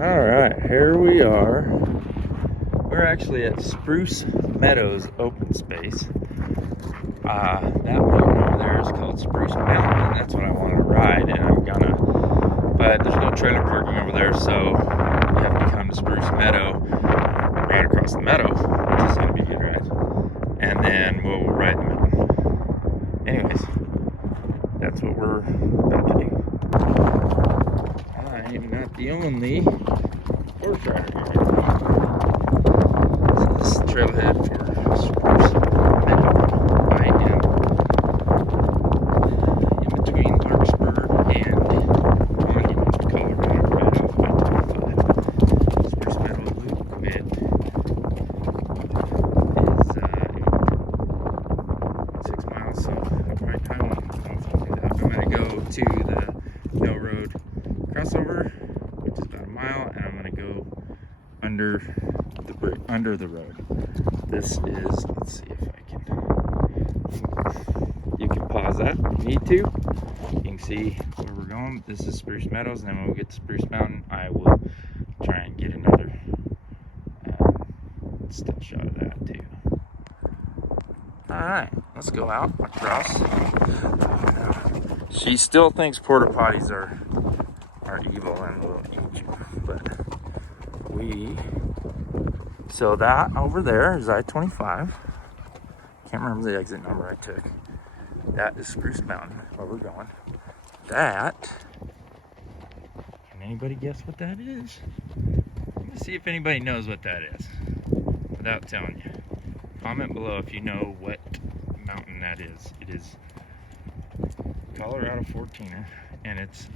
All right, here we are. We're actually at Spruce Meadows open space. That mountain over there is called Spruce Mountain, and that's what I want to ride, and I'm gonna, but there's no trailer parking over there, so you have to come to Spruce Meadow, right across the meadow, which is gonna be a good ride, and then we'll ride the mountain. Anyways, that's what we're about to do. I am not the only horse rider here. So this is the trailhead for Spruce Meadow. I am in between Larkspur and Monument, Colorado, right off I-25. Spruce Meadow loop width is 6 miles, so I'll probably time that. I'm going to go to the Mill Road crossover, which is about a mile, and I'm going to go under the road. This is, let's see if I can, you can pause that if you need to. You can see where we're going. This is Spruce Meadows, and then when we get to Spruce Mountain, I will try and get another still shot of that too. Alright, let's go out across. She still thinks porta potties are evil and will eat you, but so that over there is I-25. Can't remember the exit number I took. That is Spruce Mountain, where we're going. That, can anybody guess what that is? Let's see if anybody knows what that is without telling you. Comment below if you know what mountain that is. It is Colorado 14er, and it's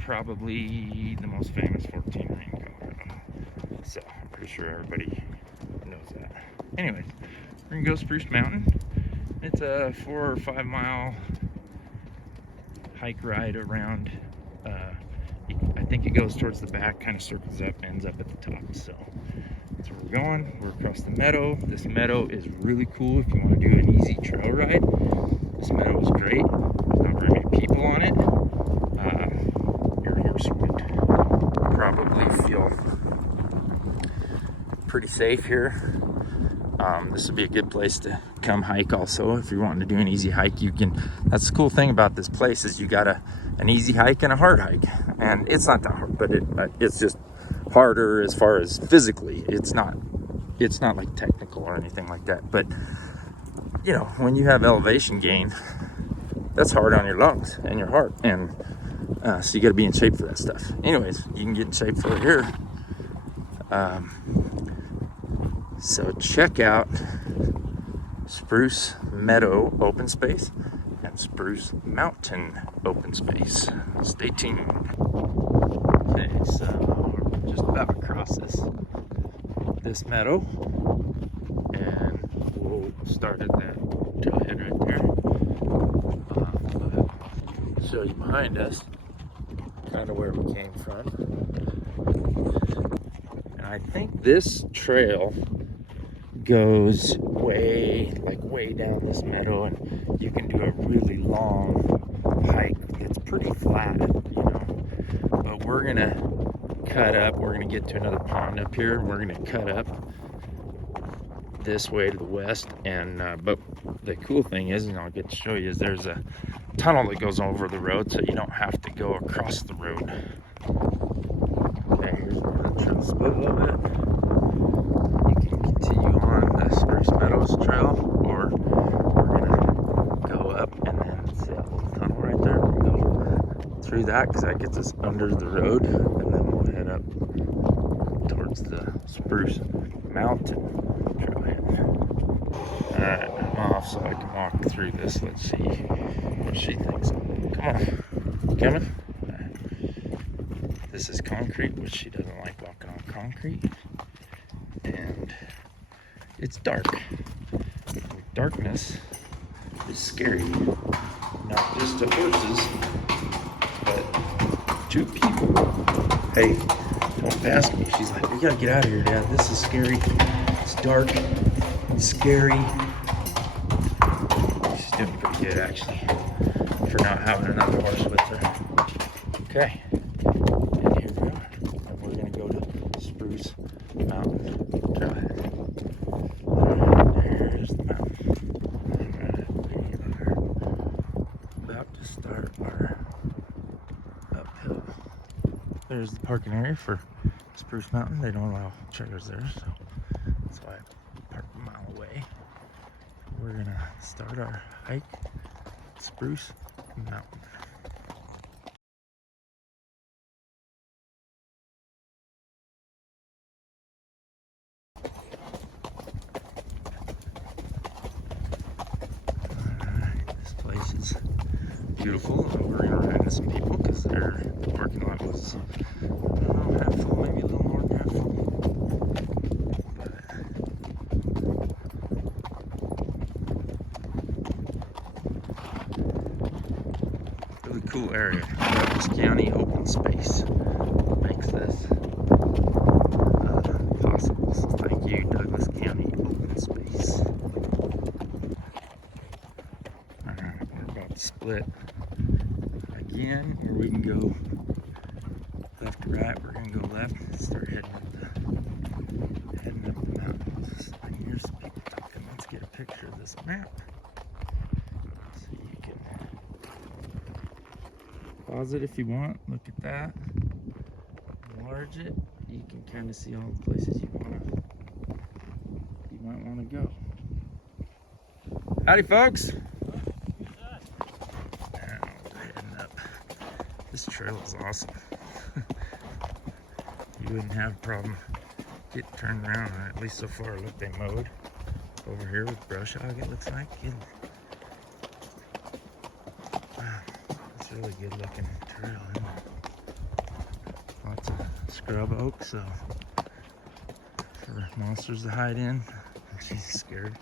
probably the most famous 14er in Colorado. So I'm pretty sure everybody knows that. Anyways, we're gonna go Spruce Mountain. It's a 4 or 5 mile hike ride around. I think it goes towards the back, kind of circles up, ends up at the top. So that's where we're going. We're across the meadow. This meadow is really cool if you want to do an easy trail ride. This meadow is great. There's not very many people on it. Your horse would probably feel pretty safe here. This would be a good place to come hike also. If you're wanting to do an easy hike, you can. That's the cool thing about this place is you got an easy hike and a hard hike. And it's not that hard, but it's just harder as far as physically. It's not like technical or anything like that. But you know, when you have elevation gain, that's hard on your lungs and your heart. And so you got to be in shape for that stuff. Anyways, you can get in shape for it here. So check out Spruce Meadow open space and Spruce Mountain open space. Stay tuned. Okay, so we're just about across this meadow, and we'll start at that trailhead right there. But show you behind us, kind of where we came from. And I think this trail goes way down this meadow, and you can do a really long hike. It's pretty flat, you know, but we're gonna cut up. We're gonna get to another pond up here, and we're gonna cut up this way to the west. And but the cool thing is, and I'll get to show you, is there's a tunnel that goes over the road, so you don't have to go across the road. Okay, here's where the trail split a little bit. Continue on the Spruce Meadows trail, or we're gonna go up and then see that little tunnel right there. We're gonna go through that because that gets us under the road, and then we'll head up towards the Spruce Mountain trailhead. Alright, I'm off so I can walk through this. Let's see what she thinks. Come on, coming? This is concrete, which she doesn't like walking on concrete. And it's dark. Darkness is scary, not just to horses, but to people. Hey, don't pass me. She's like, we gotta get out of here, Dad. This is scary. It's dark. It's scary. She's doing pretty good, actually, for not having another horse with her. Okay, and here we are. And we're gonna go to there's the parking area for Spruce Mountain. They don't allow trailers there, so that's why I parked a mile away. We're gonna start our hike, Spruce Mountain. This place is beautiful. We're gonna run into some people because their parking lot was, I don't know, half full, maybe a little more than half full. But really cool area. Douglas County open space makes this possible. So thank you, Douglas County open space. Alright, we're about to split again, where we can go left to right. We're gonna go left and start heading up the mountains. And here's some people talking. Let's get a picture of this map so you can pause it if you want. Look at that. Enlarge it. You can kind of see all the places you might want to go. Howdy, folks. Now we're heading up. This trail is awesome. You wouldn't have a problem getting turned around on it, at least so far. Look, they mowed over here with brush hog, it looks like. Wow, it's a really good looking trail. Lots of scrub oak, so for monsters to hide in. She's scared.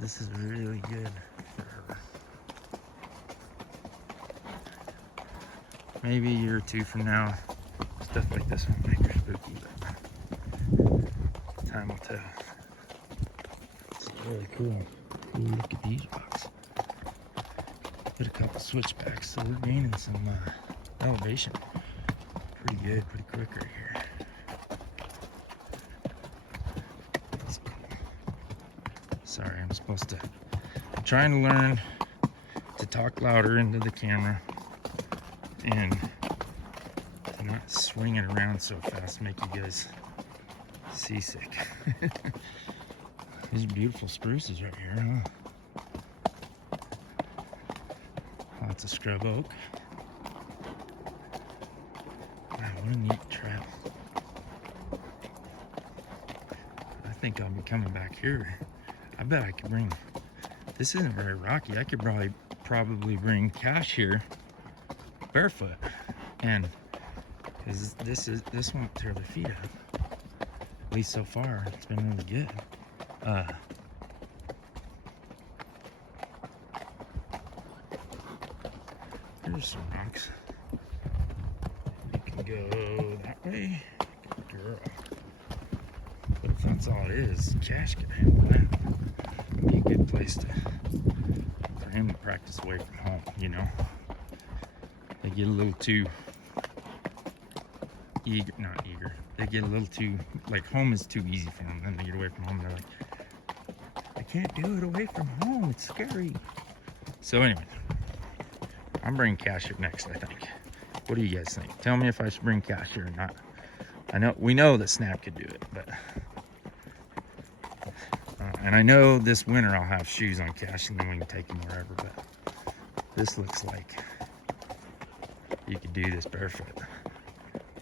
This is really good for her. Maybe a year or two from now, stuff like this won't make her spooky, but time will tell. It's really cool. Ooh, look at these rocks. Hit a couple switchbacks, so we're gaining some elevation. Pretty good, pretty quick right here. That's cool. Sorry, I'm trying to learn to talk louder into the camera and to not swing it around so fast, make you guys seasick. These are beautiful spruces right here, huh? Lots of scrub oak. Wow, what a neat trail. I think I'll be coming back here. I bet I could bring, this isn't very rocky, I could probably bring Cash here barefoot, and because this won't tear their feet up, at least so far. It's been really good. Here's some rocks. You can go that way. Good girl. But if that's all it is, Cash can handle that. It'd be a good place for him to practice away from home, you know. They get a little too not eager. They get a little too, like, home is too easy for them. Then they get away from home, they're like, I can't do it away from home, it's scary. So anyway, I'm bringing Cash here next, I think. What do you guys think? Tell me if I should bring Cash here or not. We know that Snap could do it, but and I know this winter I'll have shoes on Cash and then we can take him wherever, but this looks like you could do this barefoot.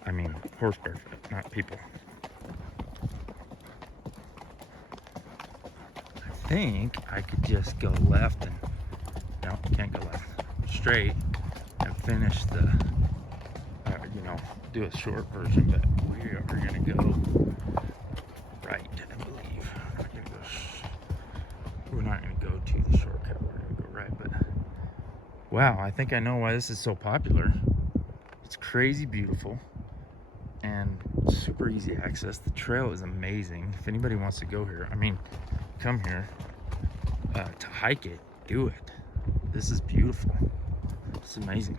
I mean, horse barefoot, not people. I think I could just go left and, no, can't go left, straight and finish the, do a short version, but we are gonna go right, I believe. We're not gonna go to the shortcut, we're gonna go right, but wow, I think I know why this is so popular. It's crazy beautiful and super easy access. The trail is amazing. If anybody wants to go here, I mean, come here to hike it, do it. This is beautiful. It's amazing.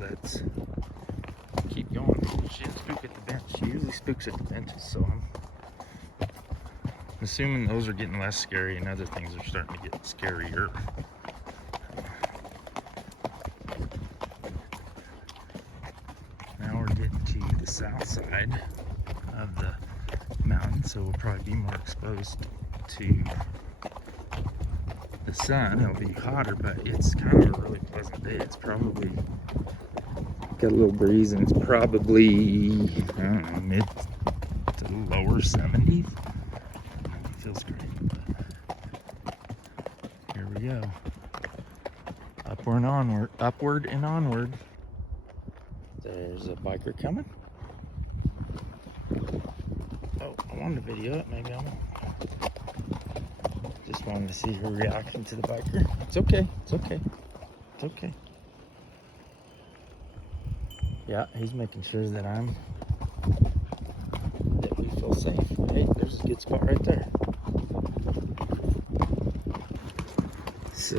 Let's keep going. She didn't spook at the bench. She usually spooks at the benches, so I'm assuming those are getting less scary and other things are starting to get scarier. to the south side of the mountain, so we'll probably be more exposed to the sun. It'll be hotter, but it's kind of a really pleasant day. It's probably got a little breeze, and it's probably, I don't know, mid to lower 70s. It feels great, but here we go. Upward and onward. There's a biker coming. Oh, I wanted to video it, maybe I won't. Just wanted to see her reaction to the biker. It's okay, it's okay, it's okay. Yeah, he's making sure that we feel safe. Hey, there's a good spot right there. So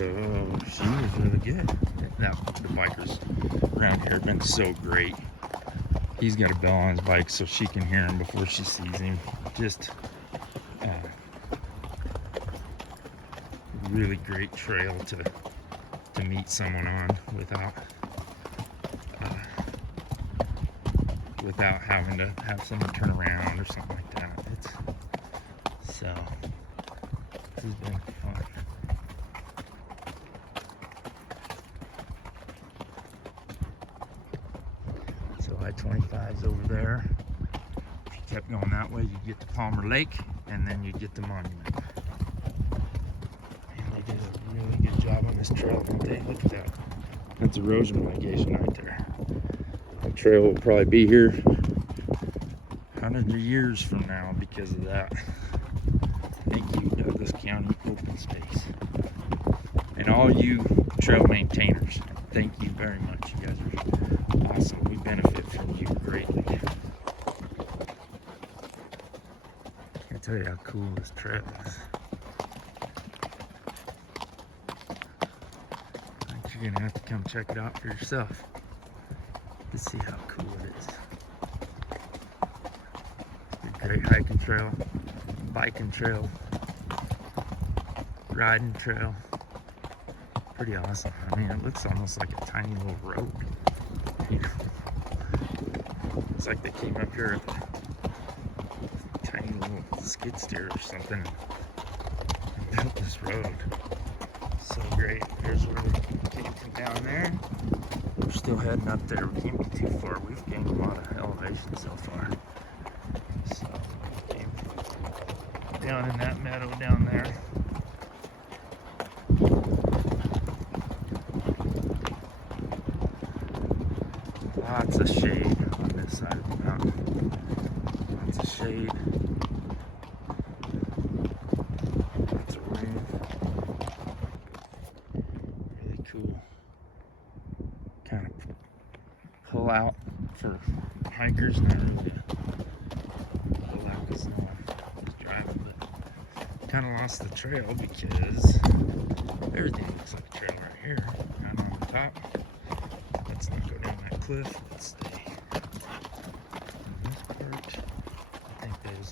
she was really good. Now the bikers around here have been so great. He's got a bell on his bike so she can hear him before she sees him. Just really great trail to meet someone on without having to have someone turn around or something like that. So this has been fun. So I-25 is over there. If you kept going that way, you get to Palmer Lake, and then you get to Monument. And they did a really good job on this trail, didn't they? Look at that. That's erosion mitigation right there. The trail will probably be here hundreds of years from now because of that. Thank you, Douglas County Open Space. And all you trail maintainers, thank you very much. You guys are awesome. We benefit from you greatly. I tell you how cool this trail is. I think you're gonna have to come check it out for yourself to see how cool it is. It's a great hiking trail, biking trail, riding trail. Pretty awesome. I mean, it looks almost like a tiny little road. You know? It's like they came up here with a tiny little skid steer or something and built this road. So great. Here's where we came from down there. We're still heading up there. We can't be too far. We've gained a lot of elevation so far. So we came down in that meadow down there. Lots of shade on this side of the mountain. Lots of shade. Lots of rain. Really cool. Kind of pull out for hikers. Not really pull out because no one is driving, but kind of lost the trail because everything looks like a trail right here. Down on the top. Let's not go down that cliff. Let's stay in this part. I think those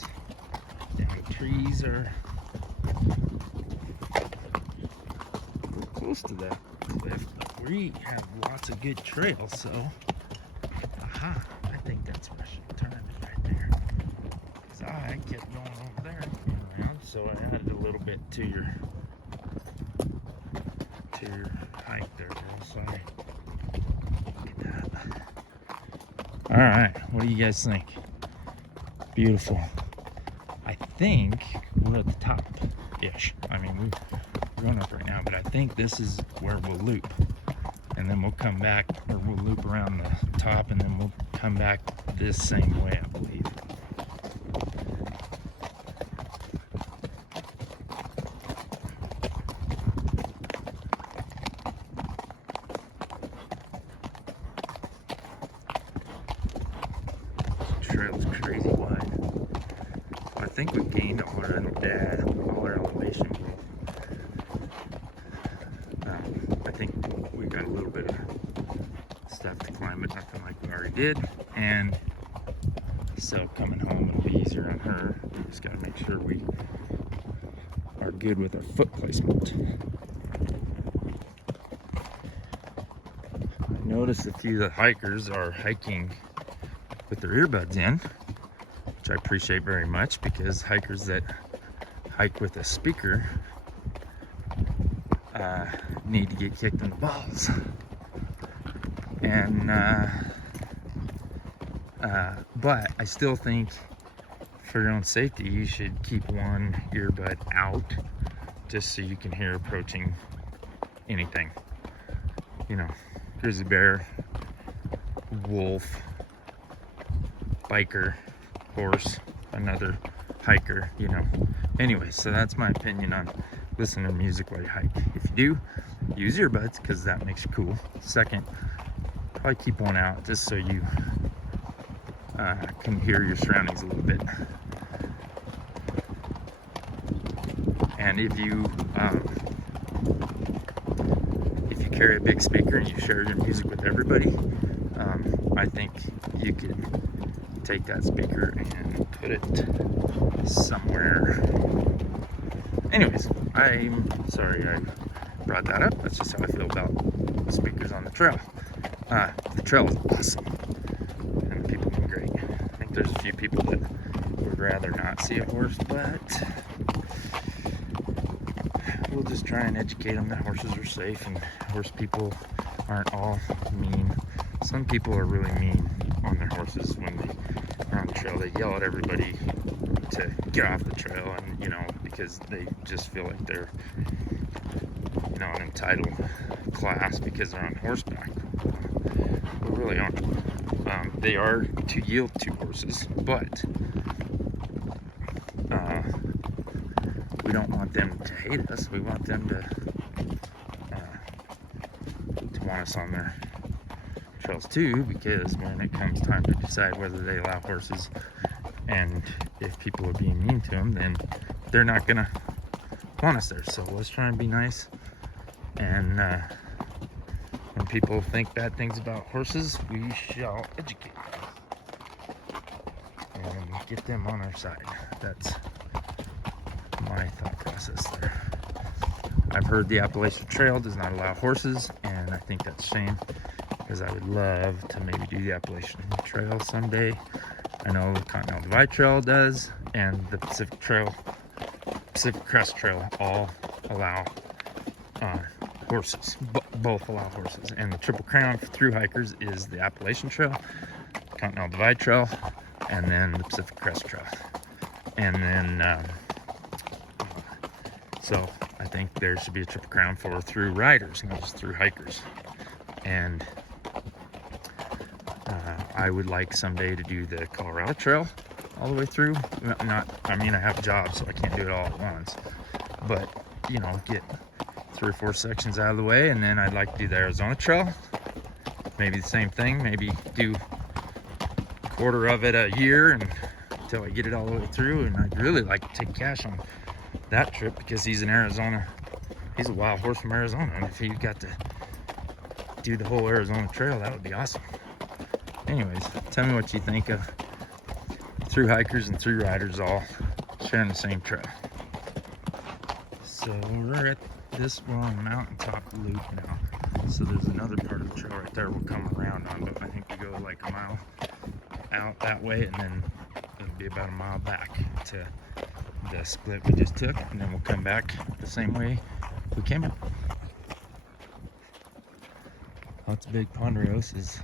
down trees are close to that cliff, but we have lots of good trails, so aha, I think that's where I should turn it right there. So I kept going over there and around, so I added a little bit to your hike there, girl. Sorry. All right, what do you guys think? Beautiful. I think we're at the top-ish. I mean, we're going up right now, but I think this is where we'll loop. And then we'll come back, or we'll loop around the top, and then we'll come back this same way, I believe. Trail's crazy wide. So I think we've gained all our elevation growth. I think we got a little bit of stuff to climb, but nothing like we already did. And so coming home, it'll be easier on her. We just gotta make sure we are good with our foot placement. I noticed a few of the hikers are hiking with their earbuds in, which I appreciate very much, because hikers that hike with a speaker need to get kicked in the balls. And but I still think for your own safety, you should keep one earbud out, just so you can hear approaching anything. You know, grizzly bear, wolf, biker, horse, another hiker, you know. Anyway, so that's my opinion on listening to music while you hike. If you do, use earbuds, because that makes you cool. Second, probably keep one out, just so you can hear your surroundings a little bit. And if you carry a big speaker and you share your music with everybody, I think you could take that speaker and put it somewhere. Anyways, I'm sorry I brought that up. That's just how I feel about speakers on the trail. The trail is awesome, and the people have been great. I think there's a few people that would rather not see a horse, but we'll just try and educate them that horses are safe, and horse people aren't all mean. Some people are really mean on their horses when they are on the trail. They yell at everybody to get off the trail, and you know, because they just feel like they're, you know, an entitled class because they're on horseback. They really aren't. They are to yield to horses, but we don't want them to hate us. We want them to want us on their trails too, because when it comes time to decide whether they allow horses, and if people are being mean to them, then they're not gonna want us there. So let's try and be nice, and when people think bad things about horses, we shall educate them and get them on our side. That's my thought process there. I've heard the Appalachian Trail does not allow horses, and I think that's a shame, because I would love to maybe do the Appalachian Trail someday. I know the Continental Divide Trail does, and the Pacific Crest Trail all allow horses. Both allow horses. And the Triple Crown for through hikers is the Appalachian Trail, Continental Divide Trail, and then the Pacific Crest Trail. And then, so I think there should be a Triple Crown for through riders, not just through hikers. And I would like someday to do the Colorado Trail all the way through. I mean, I have a job, so I can't do it all at once. But, you know, get 3 or 4 sections out of the way, and then I'd like to do the Arizona Trail. Maybe the same thing. Maybe do a quarter of it a year until I get it all the way through. And I'd really like to take Cash on that trip, because he's in Arizona. He's a wild horse from Arizona, and if he got to do the whole Arizona Trail, that would be awesome. Anyways, tell me what you think of through hikers and through riders all sharing the same trail. So we're on the mountaintop loop now. So there's another part of the trail right there we'll come around on, but I think we go like a mile out that way, and then it'll be about a mile back to the split we just took, and then we'll come back the same way we came out. Lots of big ponderosas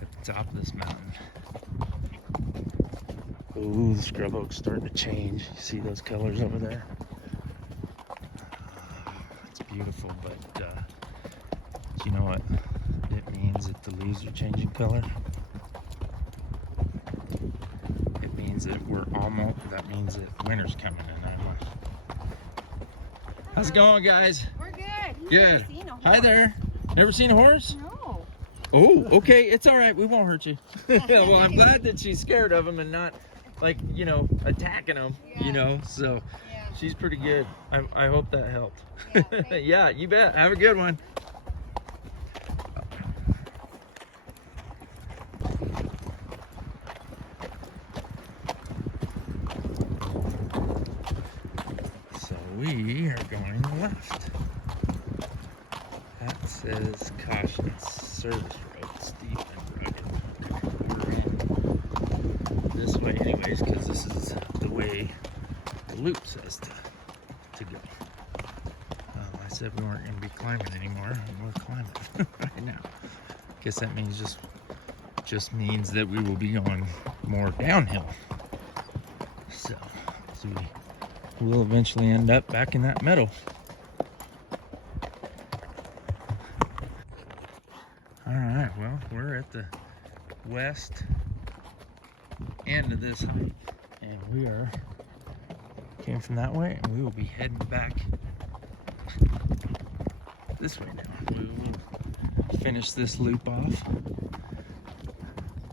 at the top of this mountain. Ooh, the scrub oak's starting to change. You see those colors over there? It's beautiful, but do you know what it means that the leaves are changing color? It means that that means that winter's coming in 9 months. How's it going, guys? We're good. Good. Hi there. Never seen a horse? No. Oh, okay. It's all right. We won't hurt you. Well, I'm glad that she's scared of them and not, like, you know, attacking them, you know. So she's pretty good. I hope that helped. Yeah, you bet. Have a good one. So we are going left. That says caution, service road, steep and rugged. We're on anyways, because this is the way the loop says to go. I said we weren't going to be climbing anymore, and we're climbing right now. Guess that means just means that we will be going more downhill. So we will eventually end up back in that meadow. All right, well, we're at the west end of this hike, and we came from that way, and we will be heading back this way now. We will finish this loop off,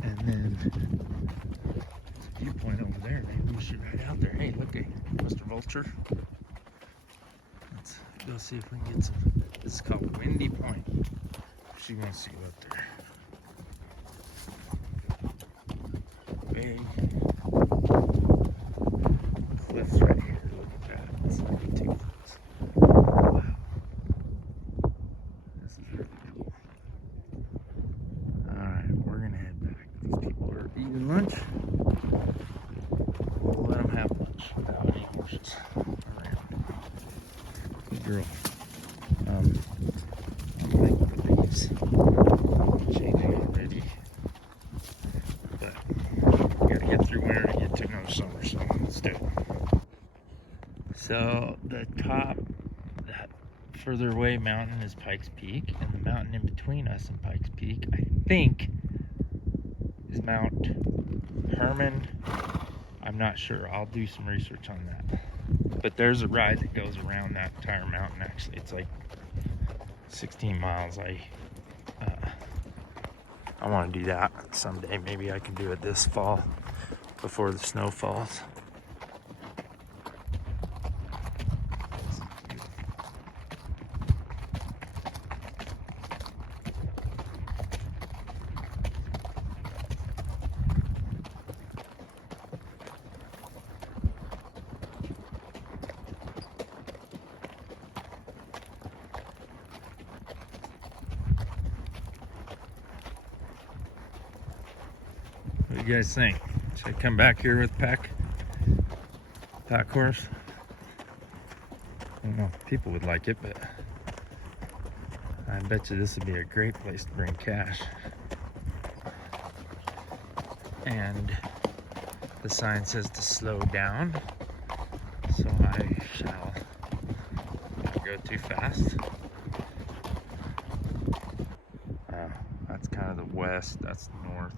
and then there's a viewpoint over there. Maybe we should ride out there. Hey, look, Mr. Vulture. Let's go see if we can get some. This is called Windy Point. She wants to go up there. Big cliffs right here. Look at that. That's like 2 cliffs. Wow. This is really cool. Alright, we're gonna head back. These people are eating lunch. We'll let them have lunch without any horses around. Good girl. I'm like the leaves changing already. But we gotta get through winter and get to another summer, so let's do it. So the top, that further away mountain is Pikes Peak, and the mountain in between us and Pikes Peak, I think, is Mount Herman. I'm not sure. I'll do some research on that. But there's a ride that goes around that entire mountain, actually. It's like 16 miles. I want to do that someday. Maybe I can do it this fall before the snow falls. What do you guys think? Should I come back here with pack horse? I don't know if people would like it, but I bet you this would be a great place to bring cash. And the sign says to slow down, so I shall not go too fast. That's kind of the west, that's the north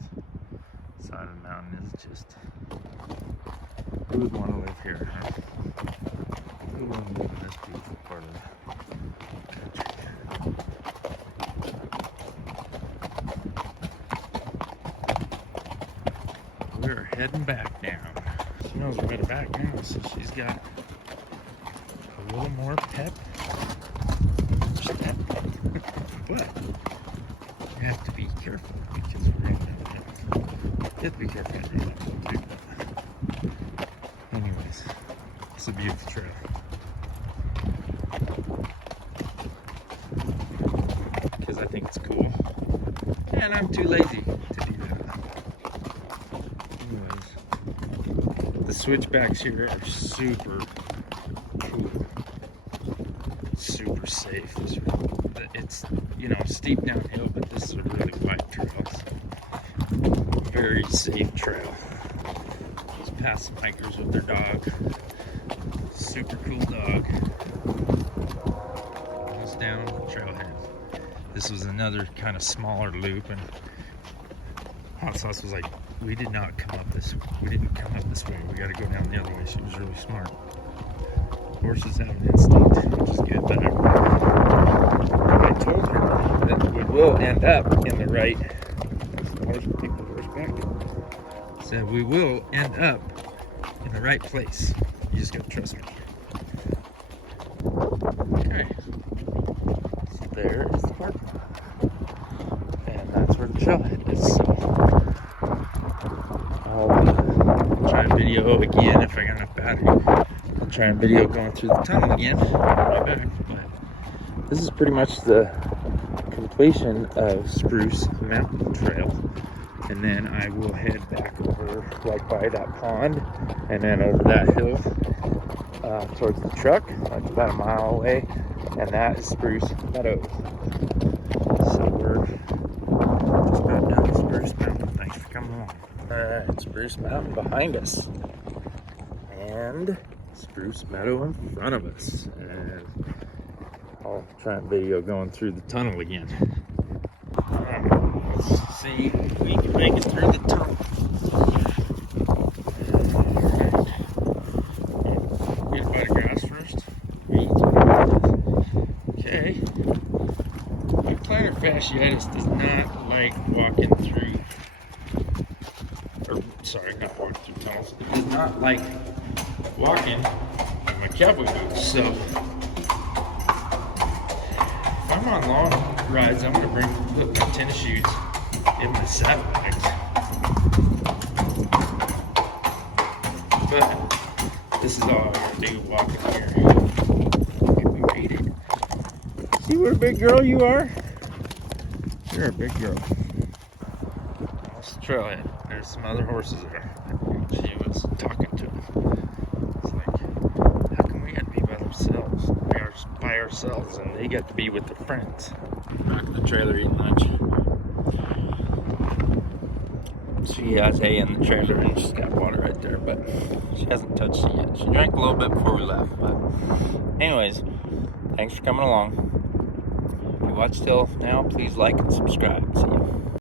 side of the mountain. Is just, who would want to live here, huh? Who would want to live in this beautiful part of the country? We're heading back down. She knows we're heading back now, so she's got a little more pep. But you have to be careful because we're going to you have to be careful. Anyways, it's a beautiful trail. Because I think it's cool. And I'm too lazy to do that. Anyways, the switchbacks here are super cool. Super safe. It's, you know, steep downhill, but this is a really wide trail. Very safe trail. Just past some hikers with their dog. Super cool dog. Almost down the trailhead. This was another kind of smaller loop, and Hot Sauce was like, we did not come up this way. We didn't come up this way. We got to go down the other way. She was really smart. Horses have an instinct, which is good. But I told her that we will end up in the right. So we will end up in the right place. You just gotta trust me. Okay. So there is the parking lot. And that's where the trailhead is. So I'll try and video again if I got enough battery. I'll try and video going through the tunnel again. Right back. But this is pretty much the completion of Spruce Mountain Trail. and then I will head back over right by that pond, and then over that hill towards the truck. That's about a mile away, and that is Spruce Meadow. So we're just about down Spruce Mountain. Thanks for coming along. Alright, Spruce Mountain behind us, and Spruce Meadow in front of us. And I'll try and video going through the tunnel again. Alright, let's see if we can make it through the tunnel. Get a bite of grass first. Okay. My plantar fasciitis does not like walking through, not walking through tunnels. It does not like walking in my cowboy boots. So if I'm on long rides, I'm gonna put my tennis shoes in my saddlebags. But this is all I'm gonna do walking here. We made it. See what a big girl you are? You're a big girl. That's the trailhead. There's some other horses there. She was talking to them. It's like, how come we got to be by themselves? We are just by ourselves, and they get to be with their friends. Back in the trailer eating lunch. She has hay in the trailer, and she's got water right there, but she hasn't touched it yet. She drank a little bit before we left, but anyways, thanks for coming along. If you watched till now, please like and subscribe. See you.